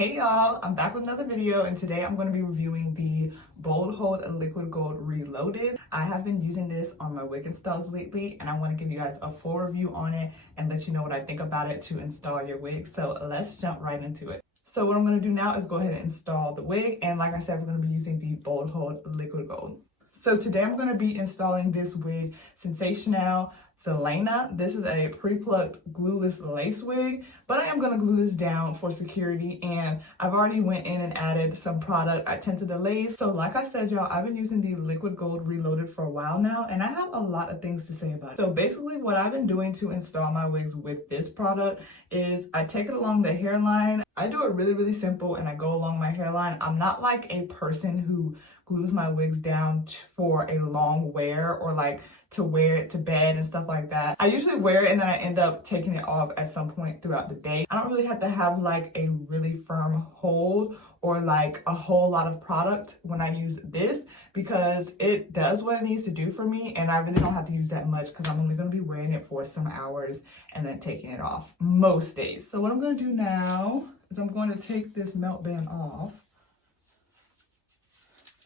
Hey y'all, I'm back with another video, and today I'm going to be reviewing the Bold Hold Liquid Gold Reloaded. I have been using this on my wig installs lately, and I want to give you guys a full review on it and let you know what I think about it to install your wig. So let's jump right into it. So what I'm going to do now is go ahead and install the wig, and like I said, we're going to be using the Bold Hold Liquid Gold. So today I'm going to be installing this wig, Sensational Selena. This is a pre-plucked glueless lace wig, but I am going to glue this down for security, and I've already went in and added some product. I tinted the lace. So like I said, y'all, I've been using the Liquid Gold Reloaded for a while now, and I have a lot of things to say about it. So basically what I've been doing to install my wigs with this product is I take it along the hairline. I do it really simple, and I go along my hairline. I'm not like a person who glues my wigs down for a long wear, or like to wear it to bed and stuff like that. I usually wear it and then I end up taking it off at some point throughout the day. I don't really have to have like a really firm hold or like a whole lot of product when I use this, because it does what it needs to do for me, and I really don't have to use that much because I'm only going to be wearing it for some hours and then taking it off most days. So what I'm going to do now is I'm going to take this melt band off,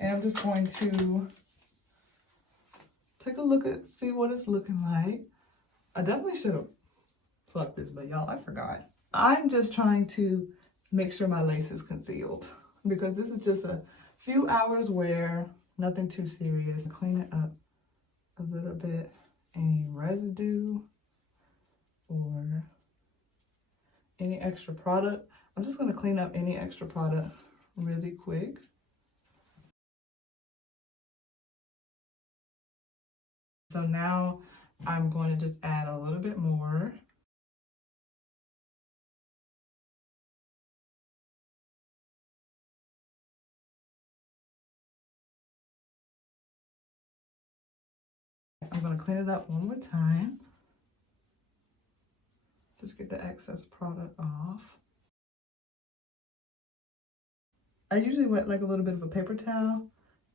and I'm just going to take a look at, see what it's looking like. I definitely should have plucked this, but y'all, I forgot. I'm just trying to make sure my lace is concealed, because this is just a few hours wear, nothing too serious. Clean it up a little bit. Any residue or any extra product. I'm just gonna clean up any extra product really quick. So now I'm going to just add a little bit more. I'm going to clean it up one more time. Just get the excess product off. I usually wet like a little bit of a paper towel,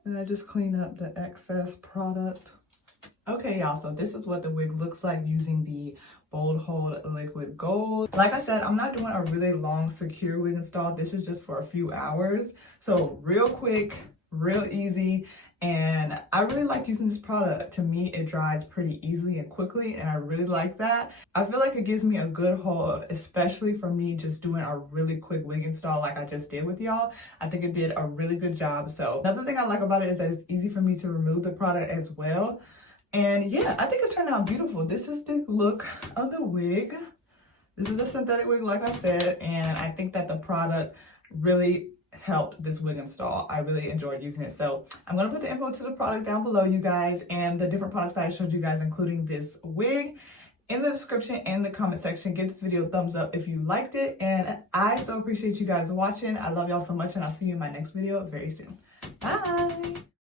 and I just clean up the excess product. Okay, y'all, so this is what the wig looks like using the Bold Hold Liquid Gold. Like I said, I'm not doing a really long secure wig install. This is just for a few hours. So real quick, real easy, and I really like using this product. To me, it dries pretty easily and quickly, and I really like that. I feel like it gives me a good hold, especially for me just doing a really quick wig install like I just did with y'all. I think it did a really good job. So another thing I like about it is that it's easy for me to remove the product as well. And yeah, I think it turned out beautiful. This is the look of the wig. This is a synthetic wig, like I said, and I think that the product really helped this wig install. I really enjoyed using it. So I'm going to put the info to the product down below, you guys, and the different products that I showed you guys, including this wig, in the description and the comment section. Give this video a thumbs up if you liked it, and I so appreciate you guys watching. I love y'all so much, and I'll see you in my next video very soon. Bye!